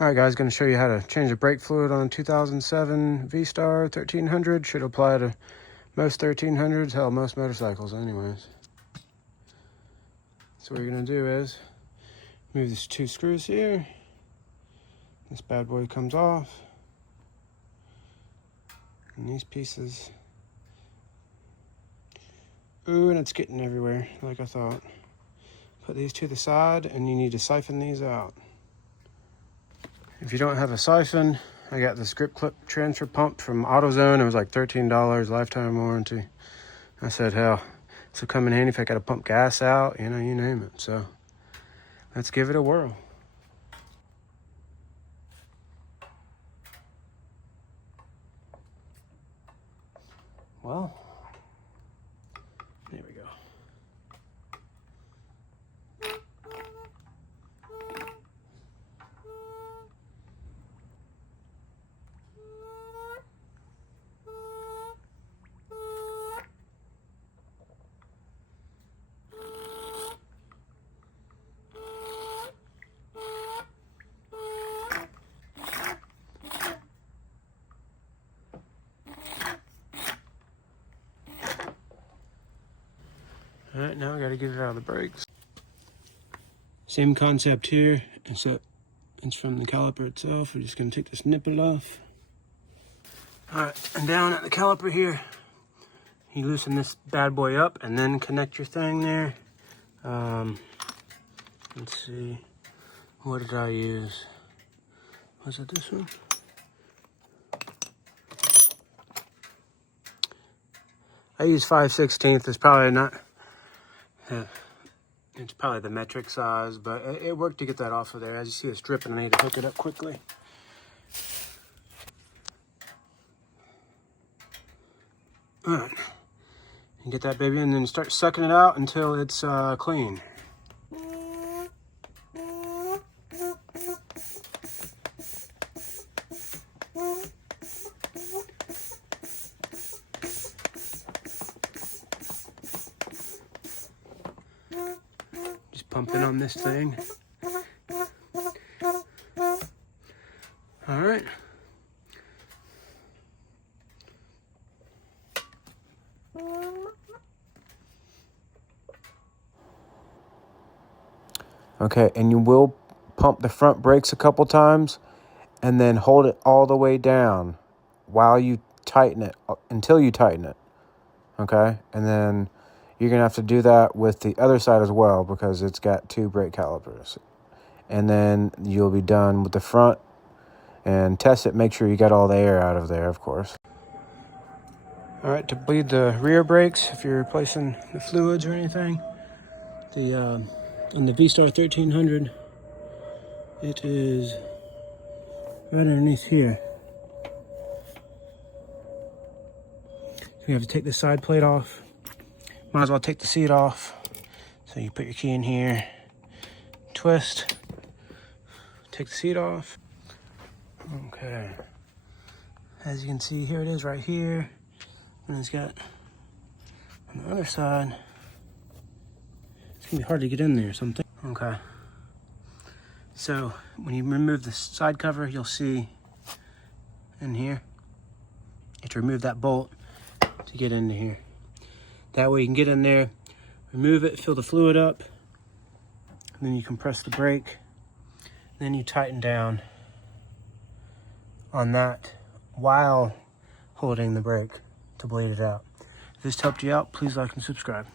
All right, guys, going to show you how to change the brake fluid on a 2007 V Star 1300. Should apply to most 1300s, hell, most motorcycles anyways. So what you're going to do is move these two screws here. This bad boy comes off. And these pieces. Ooh, and it's getting everywhere, like I thought. Put these to the side, and you need to siphon these out. If you don't have a siphon, I got this grip clip transfer pump from AutoZone. It was like $13, lifetime warranty. I said, hell, this will come in handy if I got to pump gas out, you know, you name it. So let's give it a whirl. Well, there we go. All right, now I gotta get it out of the brakes. Same concept here, except it's from the caliper itself. We're just gonna take this nipple off. All right, and down at the caliper here, you loosen this bad boy up and then connect your thing there. Let's see, what did I use? Was it this one? I use 5/16. It's probably not, it's probably the metric size, but it worked to get that off of there. As you see, it's dripping. I need to hook it up quickly. All right, you get that baby, and then start sucking it out until it's clean. Just pumping on this thing. All right. Okay, and you will pump the front brakes a couple times and then hold it all the way down while you tighten it, until you tighten it, okay? And then you're gonna have to do that with the other side as well because it's got two brake calipers. And then you'll be done with the front and test it, make sure you got all the air out of there, of course. All right, to bleed the rear brakes, if you're replacing the fluids or anything, on the V Star 1300, it is right underneath here. So you have to take the side plate off. Might as well take the seat off. So you put your key in here, twist, take the seat off. Okay. As you can see, here it is right here. And it's got on the other side, it's gonna be hard to get in there or something. Okay. So when you remove the side cover, you'll see in here, you have to remove that bolt to get into here. That way you can get in there, remove it, fill the fluid up, and then you compress the brake, then you tighten down on that while holding the brake to bleed it out. If this helped you out, please like and subscribe.